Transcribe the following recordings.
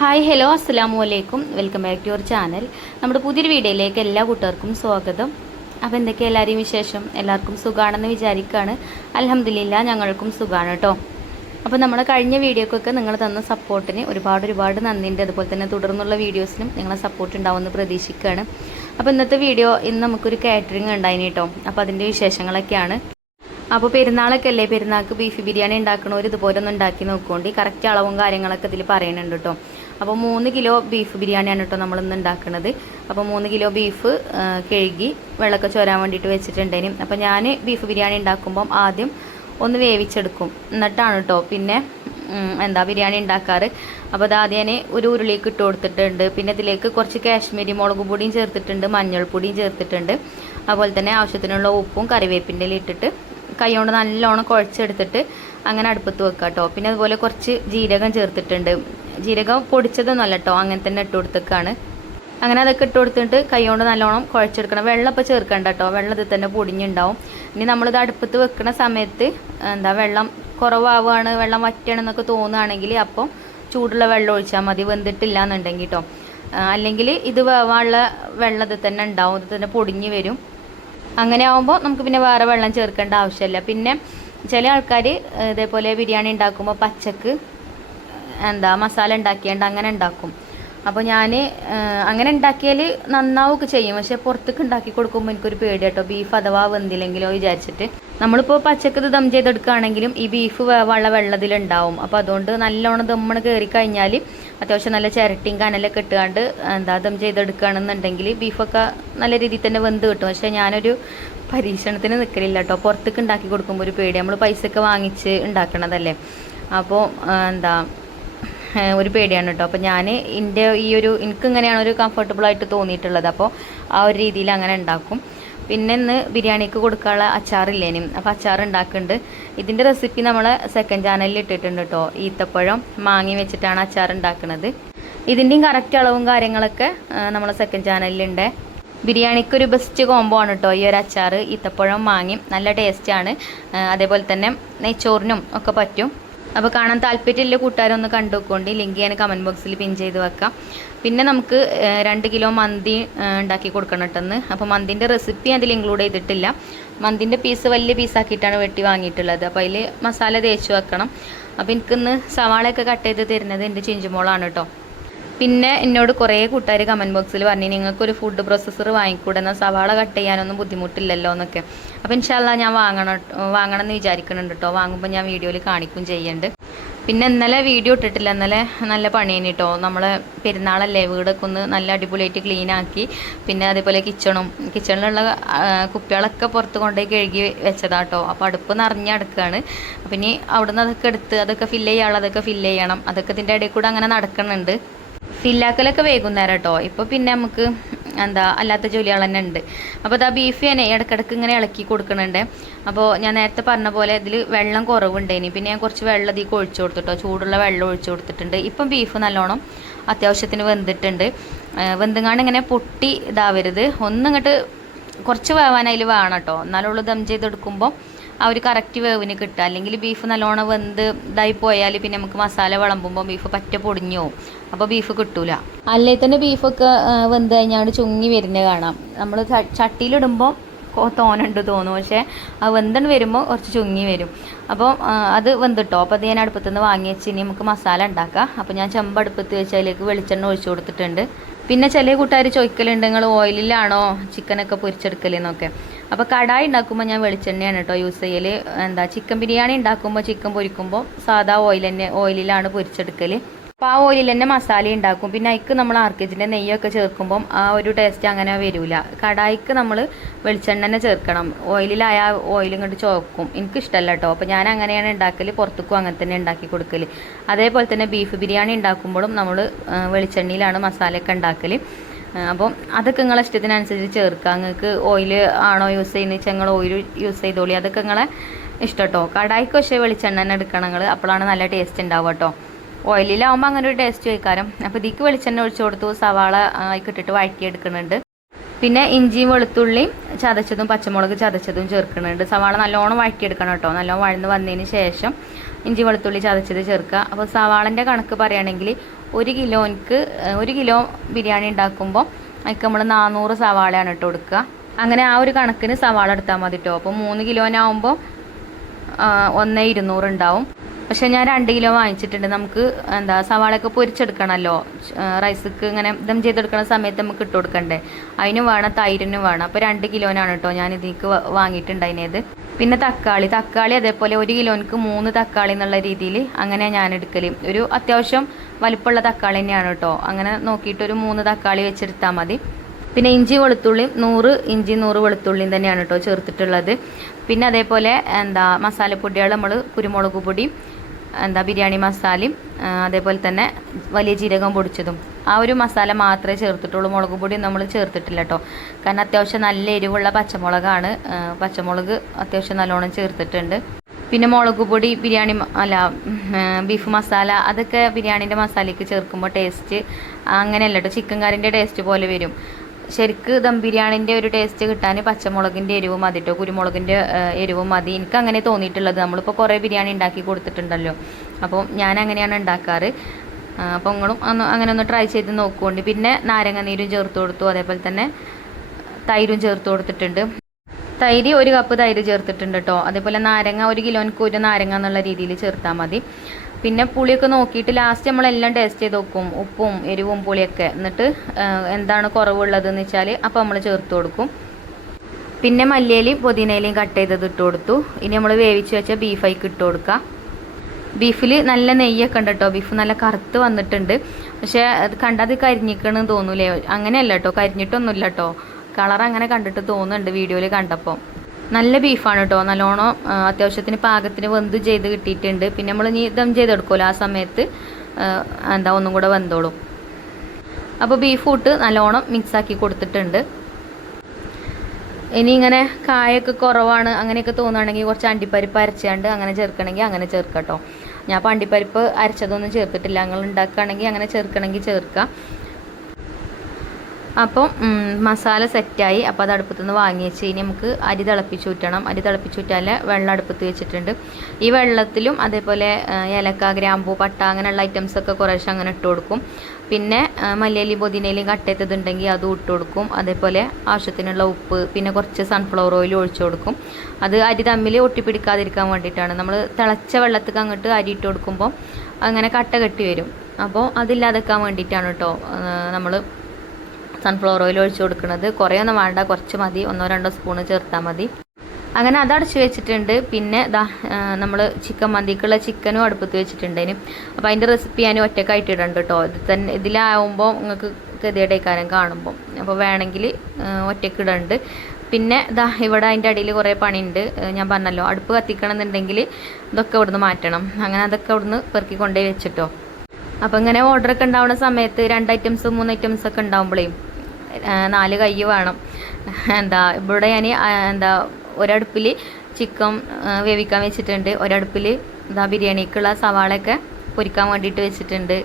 Hi hello അസ്സലാമു അലൈക്കും welcome back to your channel. നമ്മുടെ പുതിയൊരു വീഡിയോയിലേക്ക് എല്ലാ കൂട്ടുകാർക്കും സ്വാഗതം. അപ്പോൾ എന്തൊക്കെ എല്ലാവരെയും വിശേഷം? എല്ലാവർക്കും സുഖമാണെന്ന് വിചാരിക്കുകയാണ്. അൽഹംദുലില്ലാ ഞങ്ങൾക്കും സുഖമാണ് കേട്ടോ. അപ്പോൾ നമ്മുടെ കഴിഞ്ഞ വീഡിയോക്കൊക്കെ നിങ്ങൾ തന്ന സപ്പോർട്ടിന് ഒരുപാട് നന്ദിയുണ്ട്. അതുപോലെ തന്നെ തുടർന്നുള്ള വീഡിയോസിനും നിങ്ങളെ സപ്പോർട്ട് ഉണ്ടാവുമെന്ന് പ്രതീക്ഷിക്കുകയാണ്. അപ്പോൾ ഇന്ന് നമുക്കൊരു കാറ്ററിംഗ് ഉണ്ടായിന് കേട്ടോ. അപ്പോൾ അതിൻ്റെ വിശേഷങ്ങളൊക്കെയാണ്. അപ്പോൾ പെരുന്നാളൊക്കെ അല്ലേ, പെരുന്നാൾക്ക് ബീഫ് ബിരിയാണി ഉണ്ടാക്കണവർ ഇതുപോലെ ഒന്ന് ഉണ്ടാക്കി നോക്കുകൊണ്ട് കറക്റ്റ് അളവും കാര്യങ്ങളൊക്കെ ഇതിൽ പറയുന്നുണ്ട് കേട്ടോ. അപ്പോൾ 3 കിലോ ബീഫ് ബിരിയാണിയാണ് കേട്ടോ നമ്മളിന്ന് ഉണ്ടാക്കുന്നത്. അപ്പോൾ 3 കിലോ ബീഫ് കഴുകി വെള്ളമൊക്കെ ചോരാൻ വേണ്ടിയിട്ട് വെച്ചിട്ടുണ്ടേനും. അപ്പോൾ ഞാൻ ബീഫ് ബിരിയാണി ഉണ്ടാക്കുമ്പം ആദ്യം ഒന്ന് വേവിച്ചെടുക്കും, എന്നിട്ടാണ് കേട്ടോ പിന്നെ ബിരിയാണി ഉണ്ടാക്കാറ്. അപ്പോൾ അത് ആദ്യം ഞാൻ ഒരു ഉരുളിക്ക് ഇട്ട് കൊടുത്തിട്ടുണ്ട്. പിന്നെ ഇതിലേക്ക് കുറച്ച് കാശ്മീരി മുളക് പൊടിയും ചേർത്തിട്ടുണ്ട്, മഞ്ഞൾപ്പൊടിയും ചേർത്തിട്ടുണ്ട്. അതുപോലെ തന്നെ ആവശ്യത്തിനുള്ള ഉപ്പും കറിവേപ്പിൻ്റെ ഇട്ടിട്ട് കൈ കൊണ്ട് നല്ലോണം കുഴച്ചെടുത്തിട്ട് അങ്ങനെ അടുപ്പത്ത് വെക്കുക കേട്ടോ. പിന്നെ അതുപോലെ കുറച്ച് ജീരകം ചേർത്തിട്ടുണ്ട്. ജീരകം പൊടിച്ചതൊന്നുമല്ല കേട്ടോ, അങ്ങനെ തന്നെ ഇട്ട് കൊടുത്തേക്കാണ്. അങ്ങനെ അതൊക്കെ ഇട്ട് കൊടുത്തിട്ട് കൈ കൊണ്ട് നല്ലോണം കുഴച്ചെടുക്കണം. വെള്ളം ഇപ്പോൾ ചേർക്കണ്ട കേട്ടോ, വെള്ളം ഇതിൽ തന്നെ പൊടിഞ്ഞുണ്ടാവും. ഇനി നമ്മളിത് അടുപ്പത്ത് വെക്കുന്ന സമയത്ത് വെള്ളം കുറവാവുകയാണ്, വെള്ളം വറ്റണമെന്നൊക്കെ തോന്നുകയാണെങ്കിൽ അപ്പോൾ ചൂടുള്ള വെള്ളം ഒഴിച്ചാൽ മതി, വെന്തിട്ടില്ല എന്നുണ്ടെങ്കിൽ കേട്ടോ. അല്ലെങ്കിൽ ഇത് വേവാനുള്ള വെള്ളം ഇതിൽ തന്നെ ഉണ്ടാവും, ഇത് തന്നെ പൊടിഞ്ഞ് വരും. അങ്ങനെ ആകുമ്പോൾ നമുക്ക് പിന്നെ വേറെ വെള്ളം ചേർക്കേണ്ട ആവശ്യമില്ല. പിന്നെ ചില ആൾക്കാർ ഇതേപോലെ ബിരിയാണി ഉണ്ടാക്കുമ്പോൾ പച്ചക്ക് മസാല ഉണ്ടാക്കിയാണ്ട് അങ്ങനെ ഉണ്ടാക്കും. അപ്പോൾ ഞാൻ അങ്ങനെ ഉണ്ടാക്കിയാൽ നന്നാവുകയൊക്കെ ചെയ്യും. പക്ഷേ പുറത്തേക്ക് ഉണ്ടാക്കി കൊടുക്കുമ്പോൾ എനിക്കൊരു പേടി കേട്ടോ, ബീഫ് അഥവാ വെന്തില്ലെങ്കിലോ വിചാരിച്ചിട്ട്. നമ്മളിപ്പോൾ പച്ചക്ക് ദം ചെയ്തെടുക്കുകയാണെങ്കിലും ഈ ബീഫ് വെള്ളത്തിലുണ്ടാവും. അപ്പോൾ അതുകൊണ്ട് നല്ലോണം ദമ്മണ് കയറി കഴിഞ്ഞാൽ അത്യാവശ്യം നല്ല ചിരട്ടിയും കനലൊക്കെ ഇട്ടുകൊണ്ട് ദം ചെയ്തെടുക്കുകയാണെന്നുണ്ടെങ്കിൽ ബീഫൊക്കെ നല്ല രീതിയിൽ തന്നെ വെന്ത് കിട്ടും. പക്ഷേ ഞാനൊരു പരീക്ഷണത്തിന് നിൽക്കലില്ല കേട്ടോ. പുറത്തേക്ക് ഉണ്ടാക്കി കൊടുക്കുമ്പോൾ ഒരു പേടി, നമ്മൾ പൈസയൊക്കെ വാങ്ങിച്ച് ഉണ്ടാക്കണതല്ലേ, അപ്പോൾ ഒരു പേടിയാണ് കേട്ടോ. അപ്പോൾ ഞാൻ എനിക്കിങ്ങനെയാണ് ഒരു കംഫർട്ടബിളായിട്ട് തോന്നിയിട്ടുള്ളത്. അപ്പോൾ ആ ഒരു രീതിയിൽ അങ്ങനെ ഉണ്ടാക്കും. പിന്നെ ഇന്ന് ബിരിയാണിക്ക് കൊടുക്കാനുള്ള അച്ചാറില്ലേനും, അപ്പോൾ അച്ചാർ ഉണ്ടാക്കുന്നുണ്ട്. ഇതിൻ്റെ റെസിപ്പി നമ്മളെ സെക്കൻഡ് ചാനലിൽ ഇട്ടിട്ടുണ്ട് കേട്ടോ. ഈത്തപ്പഴം മാങ്ങി വെച്ചിട്ടാണ് അച്ചാർ ഉണ്ടാക്കുന്നത്. ഇതിൻ്റെയും കറക്റ്റ് അളവും കാര്യങ്ങളൊക്കെ നമ്മളെ സെക്കൻഡ് ചാനലിലുണ്ട്. ബിരിയാണിക്കൊരു ബെസ്റ്റ് കോംബോ ആണ് കേട്ടോ ഈ ഒരു അച്ചാർ, ഈത്തപ്പഴം മാങ്ങയും നല്ല ടേസ്റ്റാണ്. അതേപോലെ തന്നെ നെയ്ച്ചോറിനും ഒക്കെ പറ്റും. അപ്പോൾ കാണാൻ താല്പര്യമില്ല കൂട്ടുകാരൊന്ന് കണ്ടു നോക്കൊണ്ട്, ലിങ്ക് ഞാൻ കമൻറ്റ് ബോക്സിൽ പിൻ ചെയ്ത് വെക്കാം. പിന്നെ നമുക്ക് 2 കിലോ മന്തി ഉണ്ടാക്കി കൊടുക്കണം കേട്ടെന്ന്. അപ്പോൾ മന്തിൻ്റെ റെസിപ്പി അതിൽ ഇൻക്ലൂഡ് ചെയ്തിട്ടില്ല. മന്തിൻ്റെ പീസ് വലിയ പീസാക്കിയിട്ടാണ് വെട്ടി വാങ്ങിയിട്ടുള്ളത്. അപ്പോൾ അതിൽ മസാല തേച്ച് വെക്കണം. അപ്പോൾ എനിക്കിന്ന് സവാളയൊക്കെ കട്ട് ചെയ്ത് തരുന്നത് എൻ്റെ ചിഞ്ചുമോളാണ് കേട്ടോ. പിന്നെ എന്നോട് കുറേ കൂട്ടുകാർ കമൻറ്റ് ബോക്സിൽ പറഞ്ഞു നിങ്ങൾക്കൊരു ഫുഡ് പ്രോസസ്സർ വാങ്ങിക്കൂടെ, എന്നാൽ സവാള കട്ട് ചെയ്യാനൊന്നും ബുദ്ധിമുട്ടില്ലല്ലോ എന്നൊക്കെ. അപ്പോൾ ഇൻഷാല്ലാ ഞാൻ വാങ്ങണം എന്ന് വിചാരിക്കുന്നുണ്ട് കേട്ടോ. വാങ്ങുമ്പോൾ ഞാൻ വീഡിയോയിൽ കാണിക്കും ചെയ്യുന്നുണ്ട്. പിന്നെ ഇന്നലെ വീഡിയോ ഇട്ടിട്ടില്ല, ഇന്നലെ നല്ല പണിയാണ് കേട്ടോ. നമ്മൾ പെരുന്നാളല്ലേ, വീടൊക്കെ ഒന്ന് നല്ല അടിപൊളിയായിട്ട് ക്ലീൻ ആക്കി. പിന്നെ അതേപോലെ കിച്ചണിലുള്ള കുപ്പികളൊക്കെ പുറത്ത് കൊണ്ടുപോയി കഴുകി വെച്ചതാട്ടോ. അപ്പോൾ അടുപ്പ് നിറഞ്ഞടുക്കുകയാണ്. അപ്പം ഇനി അവിടുന്ന് അതൊക്കെ എടുത്ത് അതൊക്കെ ഫില്ല് ചെയ്യാനുള്ളതൊക്കെ ഫില്ല് ചെയ്യണം. അതൊക്കെ ഇതിൻ്റെ ഇടയിൽ കൂടെ അങ്ങനെ നടക്കുന്നുണ്ട്. ഫില്ലാക്കലൊക്കെ വൈകുന്നേരം കേട്ടോ. ഇപ്പോൾ പിന്നെ നമുക്ക് അല്ലാത്ത ജോലികൾ തന്നെ ഉണ്ട്. അപ്പോൾ അതാ ബീഫ് ഞാൻ ഇടയ്ക്കിടയ്ക്ക് ഇങ്ങനെ ഇളക്കി കൊടുക്കുന്നുണ്ട്. അപ്പോൾ ഞാൻ നേരത്തെ പറഞ്ഞ പോലെ ഇതിൽ വെള്ളം കുറവുണ്ടേനി. പിന്നെ ഞാൻ കുറച്ച് വെള്ളം ഇതിൽ ഒഴിച്ചു കൊടുത്തിട്ടോ, ചൂടുള്ള വെള്ളം ഒഴിച്ചു കൊടുത്തിട്ടുണ്ട്. ഇപ്പം ബീഫ് നല്ലോണം അത്യാവശ്യത്തിന് വെന്തിട്ടുണ്ട്. വെന്തുങ്ങാണ്ട് ഇങ്ങനെ പൊട്ടി ഇതാവരുത്, ഒന്നിങ്ങോട്ട് കുറച്ച് വേവാൻ അതിൽ വേണം കേട്ടോ, എന്നാലുള്ളൂ ദം ചെയ്തെടുക്കുമ്പോൾ ആ ഒരു കറക്റ്റ് വേവിന് കിട്ടുക. അല്ലെങ്കിൽ ബീഫ് നല്ലോണം വെന്ത് ഇതായി പോയാൽ പിന്നെ നമുക്ക് മസാല വിളമ്പുമ്പോൾ ബീഫ് പറ്റ പൊടിഞ്ഞു പോകും, അപ്പോൾ ബീഫ് കിട്ടൂല. അല്ലേ തന്നെ ബീഫൊക്കെ വെന്ത് കഴിഞ്ഞാൽ ചുങ്ങി വരുന്നത് കാണാം. നമ്മൾ ചട്ടിയിലിടുമ്പോൾ തോനുണ്ട് തോന്നും, പക്ഷേ അത് വെന്തണ് വരുമ്പോൾ കുറച്ച് ചുങ്ങി വരും. അപ്പോൾ അത് വെന്തിട്ടോ. അപ്പോൾ അത് ഞാൻ അടുപ്പത്തുനിന്ന് വാങ്ങി വെച്ച് ഇനി നമുക്ക് മസാല ഉണ്ടാക്കാം. അപ്പോൾ ഞാൻ ചെമ്പ് അടുപ്പത്ത് വെച്ച് അതിലേക്ക് വെളിച്ചെണ്ണ ഒഴിച്ചു കൊടുത്തിട്ടുണ്ട്. പിന്നെ ചില കൂട്ടുകാർ ചോദിക്കലുണ്ട് നിങ്ങൾ ഓയിലിലാണോ ചിക്കനൊക്കെ പൊരിച്ചെടുക്കലെന്നൊക്കെ. അപ്പോൾ കടായി ഉണ്ടാക്കുമ്പോൾ ഞാൻ വെളിച്ചെണ്ണയാണ് കേട്ടോ യൂസ് ചെയ്യൽ. ചിക്കൻ ബിരിയാണി ഉണ്ടാക്കുമ്പോൾ ചിക്കൻ പൊരിക്കുമ്പോൾ സാധാ ഓയിലിലാണ് പൊരിച്ചെടുക്കൽ. അപ്പോൾ ആ ഓയിലിൽ തന്നെ മസാല ഉണ്ടാക്കും. പിന്നെ അതിക്ക് നമ്മൾ ആർക്കേജിൻ്റെ നെയ്യൊക്കെ ചേർക്കുമ്പം ആ ഒരു ടേസ്റ്റ് അങ്ങനെ വരില്ല. കടായിക്ക് നമ്മൾ വെളിച്ചെണ്ണ തന്നെ ചേർക്കണം. ഓയിലിലായ ഓയിൽ ഇങ്ങോട്ട് ചോക്കും, എനിക്കിഷ്ടമല്ല കേട്ടോ. അപ്പോൾ ഞാൻ അങ്ങനെയാണ് ഉണ്ടാക്കൽ, പുറത്തേക്കും അങ്ങനെ തന്നെ ഉണ്ടാക്കി കൊടുക്കൽ. അതേപോലെ തന്നെ ബീഫ് ബിരിയാണി ഉണ്ടാക്കുമ്പോഴും നമ്മൾ വെളിച്ചെണ്ണയിലാണ് മസാലയൊക്കെ ഉണ്ടാക്കൽ. അപ്പം അതൊക്കെ നിങ്ങളെ ഇഷ്ടത്തിനനുസരിച്ച് ചേർക്കുക. നിങ്ങൾക്ക് ഓയിൽ ആണോ യൂസ് ചെയ്യുന്നത് വെച്ചാൽ നിങ്ങൾ ഓയിൽ യൂസ് ചെയ്തോളി, അതൊക്കെ നിങ്ങളെ ഇഷ്ടം കേട്ടോ. കടായിക്ക് പക്ഷേ വെളിച്ചെണ്ണ തന്നെ എടുക്കണം നിങ്ങൾ, അപ്പോഴാണ് നല്ല ടേസ്റ്റ് ഉണ്ടാവുക കേട്ടോ. ഓയിലിലാവുമ്പോൾ അങ്ങനെ ഒരു ടേസ്റ്റ് വയ്ക്കാരം. അപ്പോൾ ഇതിക്ക് വെളിച്ചെണ്ണ ഒഴിച്ചു കൊടുത്തു, സവാള ഇട്ടിട്ട് വഴറ്റിയെടുക്കുന്നുണ്ട്. പിന്നെ ഇഞ്ചിയും വെളുത്തുള്ളിയും ചതച്ചതും പച്ചമുളക് ചതച്ചതും ചേർക്കുന്നുണ്ട്. സവാള നല്ലോണം വഴറ്റിയെടുക്കണം കേട്ടോ. നല്ലോണം വഴന്ന് വന്നതിന് ശേഷം ഇഞ്ചി വെളുത്തുള്ളി ചതച്ചത് ചേർക്കുക. അപ്പോൾ സവാളൻ്റെ കണക്ക് പറയുകയാണെങ്കിൽ 1 കിലോ ബിരിയാണി ഉണ്ടാക്കുമ്പോൾ അതിക്ക് നമ്മൾ 400 സവാളയാണ് ഇട്ട് കൊടുക്കുക. അങ്ങനെ ആ ഒരു കണക്കിന് സവാള എടുത്താൽ മതി കേട്ടോ. അപ്പോൾ 3 കിലോനാവുമ്പോൾ 1,200 ഉണ്ടാവും. പക്ഷെ ഞാൻ 2 കിലോ വാങ്ങിച്ചിട്ടുണ്ട്. നമുക്ക് സവാളയൊക്കെ പൊരിച്ചെടുക്കണമല്ലോ, റൈസിക്ക് ഇങ്ങനെ ദം ചെയ്തെടുക്കുന്ന സമയത്ത് നമുക്ക് ഇട്ട് കൊടുക്കണ്ടേ, അതിനും വേണം തൈരിനും വേണം. അപ്പോൾ 2 കിലോനാണ് കേട്ടോ ഞാൻ ഇതിലേക്ക് വാങ്ങിയിട്ടുണ്ടായിരുന്നത്. പിന്നെ തക്കാളി അതേപോലെ 1 കിലോനിക്ക് 3 തക്കാളി എന്നുള്ള രീതിയിൽ അങ്ങനെ ഞാൻ എടുക്കൽ. ഒരു അത്യാവശ്യം വലിപ്പമുള്ള തക്കാളി തന്നെയാണ് കേട്ടോ. അങ്ങനെ നോക്കിയിട്ട് ഒരു 3 തക്കാളി വെച്ചെടുത്താൽ മതി. പിന്നെ ഇഞ്ചി വെളുത്തുള്ളിയും 100 ഇഞ്ചി 100 വെളുത്തുള്ളിയും തന്നെയാണ് കേട്ടോ ചേർത്തിട്ടുള്ളത്. പിന്നെ അതേപോലെ മസാലപ്പൊടികൾ നമ്മൾ കുരുമുളക് പൊടിയും ബിരിയാണി മസാലയും അതേപോലെ തന്നെ വലിയ ജീരകം പൊടിച്ചതും ആ ഒരു മസാല മാത്രമേ ചേർത്തിട്ടുള്ളൂ. മുളക് പൊടി നമ്മൾ ചേർത്തിട്ടില്ല കേട്ടോ. കാരണം അത്യാവശ്യം നല്ല എരിവുള്ള പച്ചമുളകാണ്. പച്ചമുളക് അത്യാവശ്യം നല്ലോണം ചേർത്തിട്ടുണ്ട്. പിന്നെ മുളക് പൊടി ബീഫ് മസാല അതൊക്കെ ബിരിയാണീൻ്റെ മസാലയ്ക്ക് ചേർക്കുമ്പോൾ ടേസ്റ്റ് അങ്ങനെയല്ല കേട്ടോ, ചിക്കൻ കറിൻ്റെ ടേസ്റ്റ് പോലെ വരും. ശരിക്ക് ദം ബിരിയാണിൻ്റെ ഒരു ടേസ്റ്റ് കിട്ടാൻ പച്ചമുളകിൻ്റെ എരിവും മതി കേട്ടോ, കുരുമുളകിൻ്റെ എരിവും മതി. എനിക്ക് അങ്ങനെ തോന്നിയിട്ടുള്ളത്. നമ്മളിപ്പോൾ കുറേ ബിരിയാണി ഉണ്ടാക്കി കൊടുത്തിട്ടുണ്ടല്ലോ, അപ്പോൾ ഞാൻ അങ്ങനെയാണ് ഉണ്ടാക്കാറ്. അപ്പോൾ നിങ്ങളും അങ്ങനെ ഒന്ന് ട്രൈ ചെയ്ത് നോക്കുകൊണ്ട്. പിന്നെ നാരങ്ങ നീരും ചേർത്ത് കൊടുത്തു, അതേപോലെ തന്നെ തൈരും ചേർത്ത് കൊടുത്തിട്ടുണ്ട്. തൈര് 1 കപ്പ് തൈര് ചേർത്തിട്ടുണ്ട് കേട്ടോ. അതേപോലെ നാരങ്ങ 1 കിലോനിക്ക് 1 നാരങ്ങ എന്നുള്ള രീതിയിൽ ചേർത്താൽ മതി. പിന്നെ പുളിയൊക്കെ നോക്കിയിട്ട് ലാസ്റ്റ് നമ്മളെല്ലാം ടേസ്റ്റ് ചെയ്ത് നോക്കും, ഉപ്പും എരിവും പുളിയൊക്കെ. എന്നിട്ട് എന്താണ് കുറവുള്ളതെന്ന് വെച്ചാൽ അപ്പോൾ നമ്മൾ ചേർത്ത് കൊടുക്കും. പിന്നെ മല്ലിയിലയും പുതിനയിലയും കട്ട് ചെയ്തത് ഇട്ട് കൊടുത്തു. ഇനി നമ്മൾ വേവിച്ച് വെച്ച ബീഫായിക്ക് ഇട്ട് കൊടുക്കുക. ബീഫിൽ നല്ല നെയ്യൊക്കെ ഉണ്ട് കേട്ടോ. ബീഫ് നല്ല കറുത്ത് വന്നിട്ടുണ്ട്. പക്ഷേ അത് കണ്ടത് കരിഞ്ഞിക്കണെന്ന് തോന്നൂലേ? അങ്ങനെയല്ല കേട്ടോ, കരിഞ്ഞിട്ടൊന്നുമില്ല കേട്ടോ. കളർ അങ്ങനെ കണ്ടിട്ട് തോന്നുന്നുണ്ട് വീഡിയോയിൽ കണ്ടപ്പോൾ. നല്ല ബീഫാണ് കേട്ടോ. നല്ലോണം അത്യാവശ്യത്തിന് പാകത്തിന് വെന്ത് ചെയ്ത് കിട്ടിയിട്ടുണ്ട്. പിന്നെ നമ്മൾ ഇനി ദം ചെയ്തെടുക്കുമല്ലോ, ആ സമയത്ത് ഒന്നും കൂടെ വെന്തോളും. അപ്പോൾ ബീഫ് ഇട്ട് നല്ലോണം മിക്സാക്കി കൊടുത്തിട്ടുണ്ട്. ഇനി ഇങ്ങനെ കായൊക്കെ കുറവാണ് അങ്ങനെയൊക്കെ തോന്നുകയാണെങ്കിൽ കുറച്ച് അണ്ടിപ്പരിപ്പ് അരച്ചാണ്ട് അങ്ങനെ ചേർക്കണമെങ്കിൽ അങ്ങനെ ചേർക്കാം കേട്ടോ. ഞാൻ അണ്ടിപ്പരിപ്പ് അരച്ചതൊന്നും ചേർത്തിട്ടില്ല. നിങ്ങൾ ഉണ്ടാക്കുകയാണെങ്കിൽ അങ്ങനെ ചേർക്കണമെങ്കിൽ ചേർക്കാം. അപ്പം മസാല സെറ്റായി. അപ്പോൾ അത് അടുപ്പത്തു നിന്ന് വാങ്ങി വെച്ച് ഇനി നമുക്ക് അരി തിളപ്പിച്ചൂറ്റണം. അരി തിളപ്പിച്ചൂറ്റാലെ വെള്ളം അടുപ്പത്ത് വെച്ചിട്ടുണ്ട്. ഈ വെള്ളത്തിലും അതേപോലെ ഏലക്ക, ഗ്രാമ്പൂ, പട്ട അങ്ങനെയുള്ള ഐറ്റംസൊക്കെ കുറേശ്ശെ അങ്ങനെ ഇട്ട് കൊടുക്കും. പിന്നെ മല്ലിയിലയും പുതിനയിലയും കട്ടയത്തതുണ്ടെങ്കിൽ അതും ഇട്ട് കൊടുക്കും. അതേപോലെ ആവശ്യത്തിനുള്ള ഉപ്പ്, പിന്നെ കുറച്ച് സൺഫ്ലവർ ഓയിൽ ഒഴിച്ചു കൊടുക്കും. അത് അരി തമ്മിൽ ഒട്ടിപ്പിടിക്കാതിരിക്കാൻ വേണ്ടിയിട്ടാണ്. നമ്മൾ തിളച്ച വെള്ളത്തേക്ക് അങ്ങോട്ട് അരി ഇട്ട് കൊടുക്കുമ്പോൾ അങ്ങനെ കട്ട കെട്ടി വരും. അപ്പോൾ അതില്ലാതെക്കാൻ വേണ്ടിയിട്ടാണ് കേട്ടോ നമ്മൾ സൺഫ്ലവർ ഓയിൽ ഒഴിച്ച് കൊടുക്കുന്നത്. കുറേയൊന്നും വേണ്ട, കുറച്ച് മതി, 1-2 സ്പൂണ് ചേർത്താൽ മതി. അങ്ങനെ അതടച്ച് വെച്ചിട്ടുണ്ട്. പിന്നെ നമ്മൾ ചിക്കൻ മന്തിക്കുള്ള ചിക്കനും അടുപ്പത്ത് വെച്ചിട്ടുണ്ടേനും. അപ്പോൾ അതിൻ്റെ റെസിപ്പി ഞാൻ ഒറ്റക്കായിട്ട് ഇടണ്ട് കേട്ടോ. ഇതിലാവുമ്പോൾ നിങ്ങൾക്ക് ഗതിയുടെക്കാരം കാണുമ്പോൾ, അപ്പോൾ വേണമെങ്കിൽ ഒറ്റയ്ക്ക് ഇടണ്ട്. പിന്നെ ഇവിടെ അതിൻ്റെ അടിയിൽ കുറേ പണിയുണ്ട്. ഞാൻ പറഞ്ഞല്ലോ, അടുപ്പ് കത്തിക്കണമെന്നുണ്ടെങ്കിൽ ഇതൊക്കെ ഇവിടുന്ന് മാറ്റണം. അങ്ങനെ അതൊക്കെ ഇവിടുന്ന് പെറുക്കി കൊണ്ടേ വെച്ചിട്ടോ. അപ്പോൾ ഇങ്ങനെ ഓർഡറൊക്കെ ഉണ്ടാവുന്ന സമയത്ത് 2 ഐറ്റംസ് 3 ഐറ്റംസ് ഒക്കെ ഉണ്ടാവുമ്പോഴേ 4 കൈ വേണം. ഇവിടെ ഞാൻ ഒരടുപ്പിൽ ചിക്കൻ വേവിക്കാൻ വെച്ചിട്ടുണ്ട്, ഒരടുപ്പിൽ ബിരിയാണിക്കുള്ള സവാളയൊക്കെ പൊരിക്കാൻ വേണ്ടിയിട്ട് വെച്ചിട്ടുണ്ട്.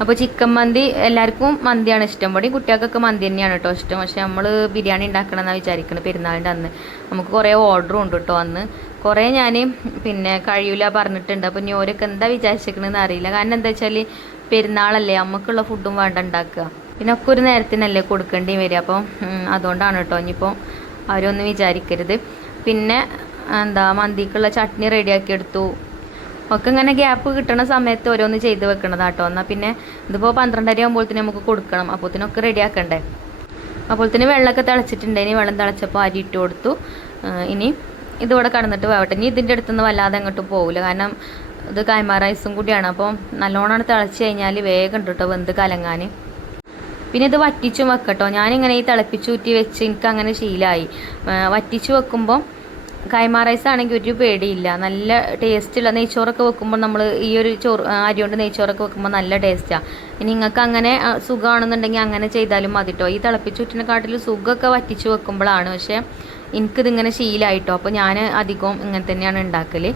അപ്പോൾ ചിക്കൻ മന്തി എല്ലാവർക്കും മന്തിയാണ് ഇഷ്ടം. ഇവിടെ കുട്ടികൾക്കൊക്കെ മന്തി തന്നെയാണ് കേട്ടോ ഇഷ്ടം. പക്ഷേ നമ്മൾ ബിരിയാണി ഉണ്ടാക്കണമെന്നാണ് വിചാരിക്കുന്നത് പെരുന്നാളിൻ്റെ അന്ന്. നമുക്ക് കുറേ ഓർഡറും ഉണ്ട് കേട്ടോ അന്ന്. കുറേ ഞാൻ പിന്നെ കഴിയില്ല പറഞ്ഞിട്ടുണ്ട്. അപ്പോൾ ഇനി ഓരൊക്കെ എന്താ വിചാരിച്ചിരിക്കണമെന്ന് അറിയില്ല. കാരണം എന്താ വെച്ചാൽ പെരുന്നാളല്ലേ, നമുക്കുള്ള ഫുഡും വേണ്ട ഉണ്ടാക്കുക. പിന്നെ ഒക്കെ ഒരു നേരത്തിനല്ലേ കൊടുക്കേണ്ടി വരിക. അപ്പം അതുകൊണ്ടാണ് കേട്ടോ. ഇനിയിപ്പോൾ അവരൊന്നും വിചാരിക്കരുത്. പിന്നെ മന്തിക്കുള്ള ചട്നി റെഡിയാക്കി എടുത്തു. ഒക്കെ ഇങ്ങനെ ഗ്യാപ്പ് കിട്ടണ സമയത്ത് ഓരോന്ന് ചെയ്ത് വെക്കണതാട്ടോ. എന്നാൽ പിന്നെ ഇതിപ്പോൾ 12:30 ആകുമ്പോഴത്തേന് നമുക്ക് കൊടുക്കണം. അപ്പോഴത്തേനൊക്കെ റെഡിയാക്കണ്ടേ. അപ്പോഴത്തേന് വെള്ളമൊക്കെ തിളച്ചിട്ടുണ്ട്. ഇനി വെള്ളം തിളച്ചപ്പോൾ അരി ഇട്ട് കൊടുത്തു. ഇനി ഇതിവിടെ കടന്നിട്ട് വേവട്ടെ. ഇനി ഇതിൻ്റെ അടുത്തുനിന്ന് വല്ലാതെ അങ്ങോട്ട് പോകില്ല. കാരണം ഇത് കൈമ റൈസും കൂടിയാണ്. അപ്പോൾ നല്ലോണം തിളച്ച് കഴിഞ്ഞാൽ വേഗം ഉണ്ട് കേട്ടോ വെന്ത് കലങ്ങാൻ. പിന്നെ ഇത് വറ്റിച്ചും വെക്കട്ടോ. ഞാനിങ്ങനെ ഈ തിളപ്പിച്ചൂറ്റി വെച്ച് എനിക്ക് അങ്ങനെ ശീലമായി. വറ്റിച്ച് വെക്കുമ്പോൾ കൈമ റൈസ് ആണെങ്കിൽ ഒരു പേടിയില്ല, നല്ല ടേസ്റ്റുള്ള. നെയ്ച്ചോറൊക്കെ വെക്കുമ്പോൾ നമ്മൾ ഈ ഒരു അരി കൊണ്ട് നെയ്ച്ചോറൊക്കെ വെക്കുമ്പോൾ നല്ല ടേസ്റ്റാണ്. ഇനി നിങ്ങൾക്ക് അങ്ങനെ സുഖമാണെന്നുണ്ടെങ്കിൽ അങ്ങനെ ചെയ്താലും മതി കേട്ടോ. ഈ തിളപ്പിച്ചൂറ്റിനെക്കാട്ടിൽ സുഖമൊക്കെ വറ്റിച്ച് വെക്കുമ്പോഴാണ്. പക്ഷേ എനിക്കിതിങ്ങനെ ശീലമായിട്ടോ. അപ്പോൾ ഞാൻ അധികം ഇങ്ങനെ തന്നെയാണ് ഉണ്ടാക്കൽ.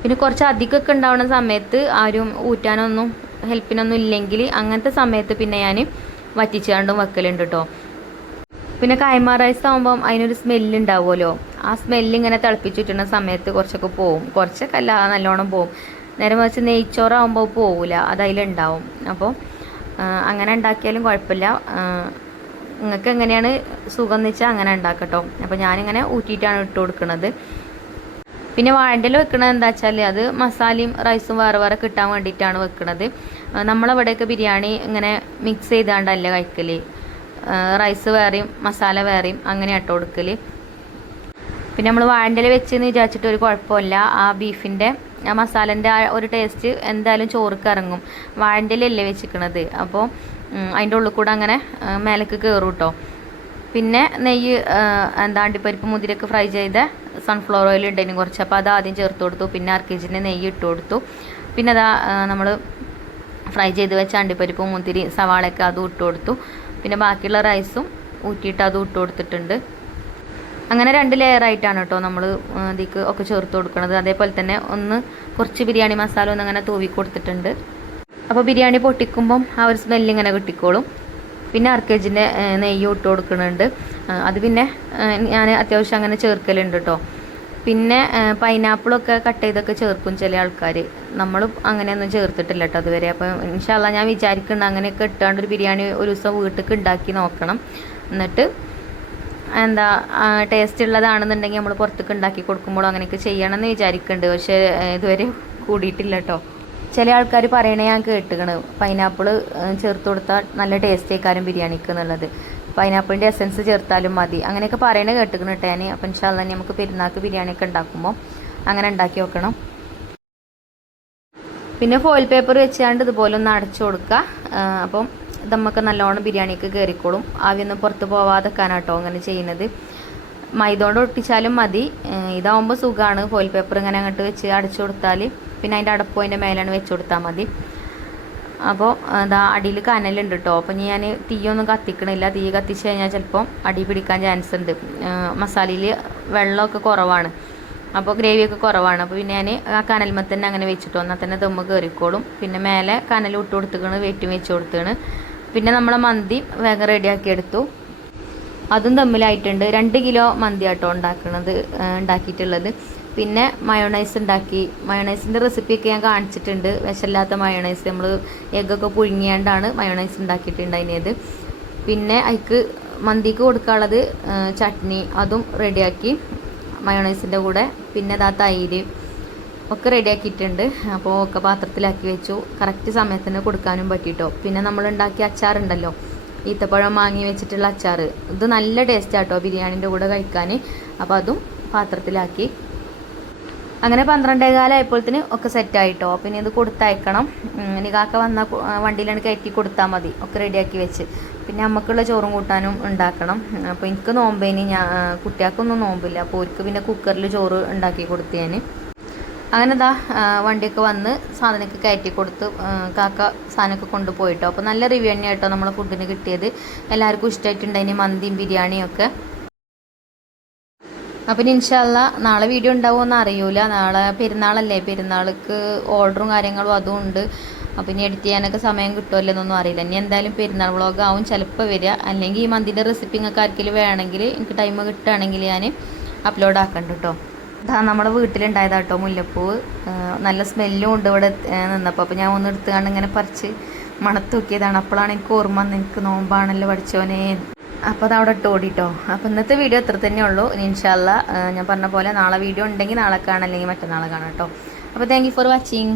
പിന്നെ കുറച്ച് അധികമൊക്കെ ഉണ്ടാവുന്ന സമയത്ത് ആരും ഊറ്റാനൊന്നും ഹെൽപ്പിനൊന്നും ഇല്ലെങ്കിൽ അങ്ങനത്തെ സമയത്ത് പിന്നെ ഞാൻ വറ്റിച്ചാണ്ടും വെക്കലുണ്ട് കേട്ടോ. പിന്നെ കൈമ റൈസ് ആകുമ്പം അതിനൊരു സ്മെല്ല് ഉണ്ടാവുമല്ലോ. ആ സ്മെല്ല് ഇങ്ങനെ തിളപ്പിച്ചിട്ടുന്ന സമയത്ത് കുറച്ചൊക്കെ പോവും, കുറച്ചൊക്കെ അല്ല നല്ലോണം പോവും. നേരെ മറിച്ച് നെയ്ച്ചോറാകുമ്പോൾ പോവില്ല, അത് അതിലുണ്ടാവും. അപ്പോൾ അങ്ങനെ ഉണ്ടാക്കിയാലും കുഴപ്പമില്ല. നിങ്ങൾക്ക് എങ്ങനെയാണ് സുഖം എന്ന് വെച്ചാൽ അങ്ങനെ ഉണ്ടാക്കട്ടോ. അപ്പോൾ ഞാനിങ്ങനെ ഊറ്റിയിട്ടാണ് ഇട്ട് കൊടുക്കുന്നത്. പിന്നെ വാഴൻ്റെ വെക്കണത് എന്താ വെച്ചാൽ അത് മസാലയും റൈസും വേറെ വേറെ കിട്ടാൻ വേണ്ടിയിട്ടാണ് വെക്കുന്നത്. നമ്മളവിടെയൊക്കെ ബിരിയാണി ഇങ്ങനെ മിക്സ് ചെയ്താണ്ടല്ല കഴിക്കൽ, റൈസ് വേറെയും മസാല വേറെയും അങ്ങനെ ഇട്ട് കൊടുക്കൽ. പിന്നെ നമ്മൾ വാഴൻ്റെ വെച്ചെന്ന് വിചാരിച്ചിട്ട് ഒരു കുഴപ്പമില്ല, ആ ബീഫിൻ്റെ ആ മസാലേൻ്റെ ആ ഒരു ടേസ്റ്റ് എന്തായാലും ചോറുക്ക് ഇറങ്ങും. വാഴൻ്റെ അല്ലേ വെച്ചിരിക്കണത്, അപ്പോൾ അതിൻ്റെ ഉള്ളിൽ കൂടെ അങ്ങനെ മേലേക്ക് കയറും കേട്ടോ. പിന്നെ നെയ്യ് അണ്ടിപ്പരിപ്പ് മുതിരൊക്കെ ഫ്രൈ ചെയ്ത സൺഫ്ലവർ ഓയിൽ ഉണ്ടെങ്കിൽ കുറച്ച്, അപ്പോൾ അത് ആദ്യം ചേർത്ത് കൊടുത്തു. പിന്നെ അരക്കേജിൻ്റെ നെയ്യ് ഇട്ട് കൊടുത്തു. പിന്നെ അതാ നമ്മൾ ഫ്രൈ ചെയ്ത് വെച്ച അണ്ടിപ്പരിപ്പ് മുതിരി സവാളയൊക്കെ അതും ഇട്ട് കൊടുത്തു. പിന്നെ ബാക്കിയുള്ള റൈസും ഊറ്റിയിട്ട് അതും ഇട്ട് കൊടുത്തിട്ടുണ്ട്. അങ്ങനെ 2 ലെയറായിട്ടാണ് കേട്ടോ നമ്മൾ ഇതിക്ക് ഒക്കെ ചേർത്ത് കൊടുക്കുന്നത്. അതേപോലെ തന്നെ കുറച്ച് ബിരിയാണി മസാല അങ്ങനെ തൂവി കൊടുത്തിട്ടുണ്ട്. അപ്പോൾ ബിരിയാണി പൊട്ടിക്കുമ്പം ആ ഒരു സ്മെല്ല് ഇങ്ങനെ കിട്ടിക്കോളും. പിന്നെ അർക്കേജിൻ്റെ നെയ്യ് ഇട്ട് കൊടുക്കുന്നുണ്ട്. അത് പിന്നെ ഞാൻ അത്യാവശ്യം അങ്ങനെ ചേർക്കലുണ്ട് കേട്ടോ. പിന്നെ പൈനാപ്പിളൊക്കെ കട്ട് ചെയ്തൊക്കെ ചേർക്കും ചില ആൾക്കാർ. നമ്മൾ അങ്ങനെയൊന്നും ചേർത്തിട്ടില്ല കേട്ടോ അതുവരെ. അപ്പോൾ ഇൻഷാ അല്ലാഹ് ഞാൻ വിചാരിക്കുന്നുണ്ട് അങ്ങനെയൊക്കെ ഇട്ടാണ്ടൊരു ബിരിയാണി ഒരു ദിവസം വീട്ടിലേക്ക് ഉണ്ടാക്കി നോക്കണം. എന്നിട്ട് ടേസ്റ്റ് ഉള്ളതാണെന്നുണ്ടെങ്കിൽ നമ്മൾ പുറത്തേക്ക് ഉണ്ടാക്കി കൊടുക്കുമ്പോൾ അങ്ങനെയൊക്കെ ചെയ്യണമെന്ന് വിചാരിക്കുന്നുണ്ട്. പക്ഷേ ഇതുവരെ കൂടിയിട്ടില്ല കേട്ടോ. ചില ആൾക്കാർ പറയണേ ഞാൻ കേട്ടുകണ്, പൈനാപ്പിൾ ചേർത്ത് കൊടുത്താൽ നല്ല ടേസ്റ്റ് ആയിക്കാരും ബിരിയാണിക്ക് എന്നുള്ളത്. പൈനാപ്പിളിൻ്റെ എസൻസ് ചേർത്താലും മതി അങ്ങനെയൊക്കെ പറയണേ കേട്ടുകണ് കേട്ടോ ഞാൻ. അപ്പം ഇൻഷാ അല്ലാഹ് നമുക്ക് പെരുന്നാൾക്ക് ബിരിയാണിയൊക്കെ ഉണ്ടാക്കുമ്പോൾ അങ്ങനെ ഉണ്ടാക്കി വെക്കണം. പിന്നെ ഫോയിൽ പേപ്പർ വെച്ചാണ്ട് ഇതുപോലെ ഒന്ന് അടച്ചു കൊടുക്കുക. അപ്പം നമുക്ക് നല്ലോണം ബിരിയാണിക്ക് കയറിക്കോളും. ആവിയൊന്നും പുറത്ത് പോവാതെക്കാനാട്ടോ അങ്ങനെ ചെയ്യുന്നത്. മൈദ കൊണ്ട് ഒട്ടിച്ചാലും മതി. ഇതാവുമ്പോൾ സുഖമാണ്, ഫോയിൽ പേപ്പർ ഇങ്ങനെ അങ്ങോട്ട് വെച്ച് അടച്ചു കൊടുത്താൽ പിന്നെ അതിൻ്റെ അടപ്പ് അതിൻ്റെ മേലാണ് വെച്ച് കൊടുത്താൽ മതി. അപ്പോൾ അടിയിൽ കനലുണ്ട് കേട്ടോ. അപ്പോൾ ഞാൻ തീയൊന്നും കത്തിക്കണില്ല. തീ കത്തിച്ച് കഴിഞ്ഞാൽ ചിലപ്പം അടി പിടിക്കാൻ ചാൻസ് ഉണ്ട്. മസാലയിൽ വെള്ളമൊക്കെ കുറവാണ്, അപ്പോൾ ഗ്രേവിയൊക്കെ കുറവാണ്. അപ്പോൾ പിന്നെ ഞാൻ ആ കനൽമ തന്നെ അങ്ങനെ വെച്ചിട്ടോ, എന്നാൽ തന്നെ ദമ്മ് കയറിക്കോളും. പിന്നെ മേലെ കനൽ ഇട്ട് കൊടുത്തിക്കണ്, വെയിറ്റും വെച്ച് കൊടുത്താണ്. പിന്നെ നമ്മളെ മന്തി വേഗം റെഡിയാക്കി എടുത്തു. അതും തമ്മിലായിട്ടുണ്ട്. 2 കിലോ മന്തി ആട്ടോ ഉണ്ടാക്കിയിട്ടുള്ളത്. പിന്നെ മയോണൈസ് ഉണ്ടാക്കി. മയോണൈസിൻ്റെ റെസിപ്പിയൊക്കെ ഞാൻ കാണിച്ചിട്ടുണ്ട്. വിഷമില്ലാത്ത മയോണൈസ് നമ്മൾ എഗ്ഗൊക്കെ പുഴുങ്ങിയാണ്ടാണ് മയോണൈസ് ഉണ്ടാക്കിയിട്ടുണ്ടായിരുന്നത്. പിന്നെ അതിക്ക് മന്തിക്ക് കൊടുക്കാനുള്ളത് ചട്നി അതും റെഡിയാക്കി മയോണൈസിൻ്റെ കൂടെ. പിന്നെ തൈര് ഒക്കെ റെഡിയാക്കിയിട്ടുണ്ട്. അപ്പോൾ ഒക്കെ പാത്രത്തിലാക്കി വെച്ചു. കറക്റ്റ് സമയത്തിന് കൊടുക്കാനും പറ്റിയിട്ടോ. പിന്നെ നമ്മൾ ഉണ്ടാക്കിയ അച്ചാറുണ്ടല്ലോ, ഈത്തപ്പഴം വാങ്ങി വെച്ചിട്ടുള്ള അച്ചാർ, ഇത് നല്ല ടേസ്റ്റ് ആട്ടോ ബിരിയാണിൻ്റെ കൂടെ കഴിക്കാൻ. അപ്പോൾ അതും പാത്രത്തിലാക്കി. അങ്ങനെ 12:15 ആയപ്പോഴത്തേന് ഒക്കെ സെറ്റായിട്ടോ. പിന്നെ ഇത് കൊടുത്തയക്കണം. നികാക്ക വന്ന വണ്ടിയിലാണ് കയറ്റി കൊടുത്താൽ മതി. ഒക്കെ റെഡിയാക്കി വെച്ച് പിന്നെ നമുക്കുള്ള ചോറും കൂട്ടാനും ഉണ്ടാക്കണം. അപ്പോൾ എനിക്ക് നോമ്പേനി, കുട്ടികൾക്കൊന്നും നോമ്പില്ല. അപ്പോൾ അവർക്ക് പിന്നെ കുക്കറിൽ ചോറ് ഉണ്ടാക്കി കൊടുത്തു ഞാൻ. അങ്ങനെ വണ്ടിയൊക്കെ വന്ന് സാധനമൊക്കെ കയറ്റി കൊടുത്ത് കാക്ക സാധനമൊക്കെ കൊണ്ടുപോയിട്ടോ. അപ്പോൾ നല്ല റിവ്യൂ തന്നെയായിട്ടോ നമ്മളെ ഫുഡിന് കിട്ടിയത്. എല്ലാവർക്കും ഇഷ്ടമായിട്ടുണ്ടായിന് മന്തിയും ബിരിയാണിയും ഒക്കെ. അപ്പം ഇൻഷാ അല്ലാഹ് നാളെ വീഡിയോ ഉണ്ടാവുമെന്ന് അറിയൂല. നാളെ പെരുന്നാളല്ലേ, പെരുന്നാൾക്ക് ഓർഡറും കാര്യങ്ങളും അതും ഉണ്ട്. അപ്പം ഇനി എഡിറ്റ് ചെയ്യാനൊക്കെ സമയം കിട്ടുമല്ലോ എന്നൊന്നും അറിയില്ല. ഇനി എന്തായാലും പെരുന്നാൾ വ്ളോഗ് ആവും ചിലപ്പോൾ വരിക. അല്ലെങ്കിൽ ഈ മന്തിൻ്റെ റെസിപ്പി നിങ്ങൾക്ക് ആർക്കെങ്കിലും വേണമെങ്കിൽ എനിക്ക് ടൈം കിട്ടുകയാണെങ്കിൽ ഞാൻ അപ്ലോഡ് ആക്കണ്ട കേട്ടോ. നമ്മുടെ വീട്ടിലുണ്ടായതാട്ടോ മുല്ലപ്പൂവ്. നല്ല സ്മെല്ലും ഉണ്ട് ഇവിടെ നിന്നപ്പോൾ. അപ്പോൾ ഞാൻ ഒന്ന് എടുത്തുകൊണ്ട് ഇങ്ങനെ പറിച്ച് മണത്ത് നോക്കിയതാണ്. അപ്പോഴാണ് എനിക്ക് ഓർമ്മ വന്ന് എനിക്ക് നോമ്പാണല്ലോ പഠിച്ചോനെ. അപ്പോൾ അതവിടെ ഇട്ട് ഓടിട്ടോ. അപ്പോൾ ഇന്നത്തെ വീഡിയോ ഇത്ര തന്നെ ഉള്ളൂ. ഇൻഷാ അല്ലാഹ് ഞാൻ പറഞ്ഞ പോലെ നാളെ വീഡിയോ ഉണ്ടെങ്കിൽ നാളെ കാണാം, അല്ലെങ്കിൽ മറ്റന്നാളെ കാണാം കേട്ടോ. അപ്പോൾ താങ്ക് യു ഫോർ വാച്ചിങ്.